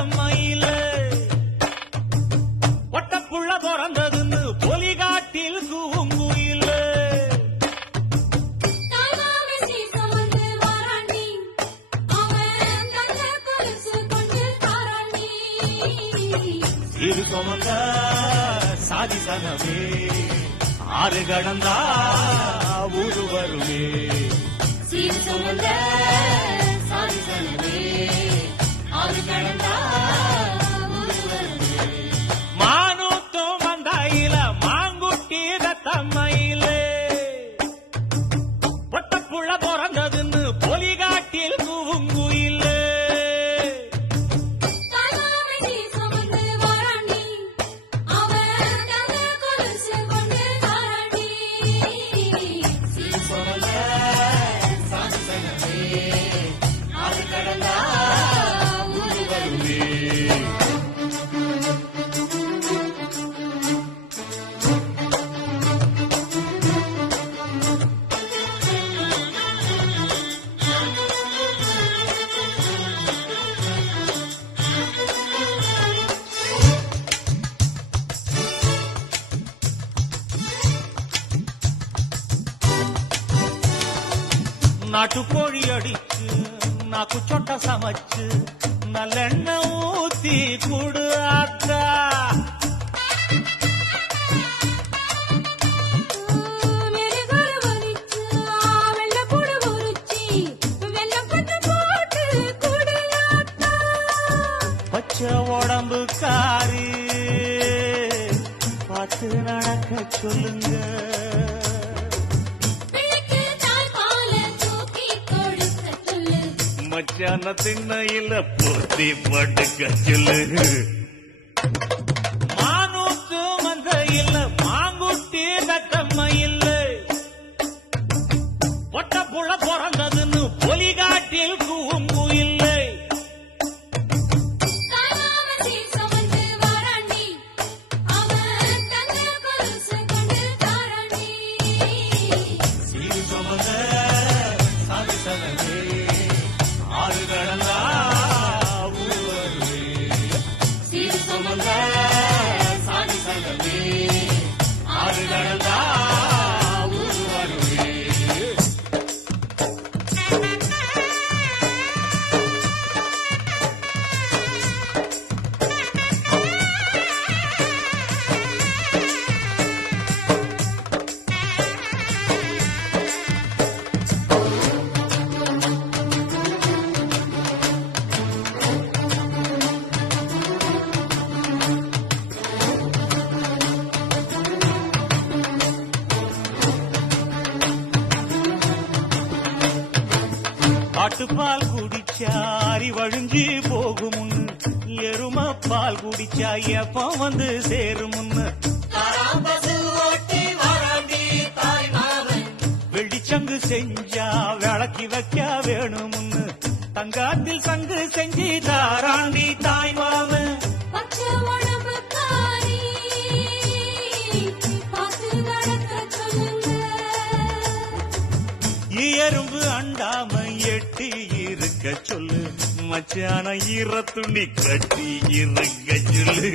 தத்தம்மையில ஒட்டப்புள்ள பிறந்ததுன்னு பொலிகாட்டில் கூங்குயில இது கொமங்க சாதி சனமே ஆறு கடந்தா ஊரு வருமே சீர் சுமந்த சாதி சனமே ஆறு கடந்தா ஊரு வருமே மானூத்தும் வந்தாயில மாங்குட்டி தத்தம்மையில ஒட்டப்புள்ள பிறந்ததுன்னு பொலிகாட்டில் கூங்குயில நாட்டுக்கோழி அடிச்சு நாக்கு சொட்ட சமைச்சு நல்லெண்ணெய் ஊத்தி குடு ஆத்தா பச்சை உடம்பு காரி பார்த்து நடக்க சொல்லுங்க மச்சான திண்ணையில போத்தி படுக்க சொல்லு மானூத்து மந்தையில் மாங்குட்டி தத்தம்மையில் ஒட்டப்புள்ள பிறந்ததுன்னு பொலிகாட்டில் கூங்குயில் சீரு சுமந்த சாதி சனமே ஆறு கடந்தா ஊரு வருமே சீர் சுமந்த சாதி சனமே ஆறு கடந்தா ஊரு வருமே ஆட்டுப்பால் குடிச்சா அரி வழிஞ்சி போகும் எரும பால் குடிச்சா எப்ப வந்து சேரும் வெள்ளிச்சங்கு செஞ்சா விளக்கி வைக்க வேணும்னு தங்காத்தில் சங்கு செஞ்சு தாராண்டி தாய் மாமன் எறும்பு அண்டாம எட்டி இருக்க சொல்லு மச்சான ஈர துணி கட்டி இருக்க சொல்லு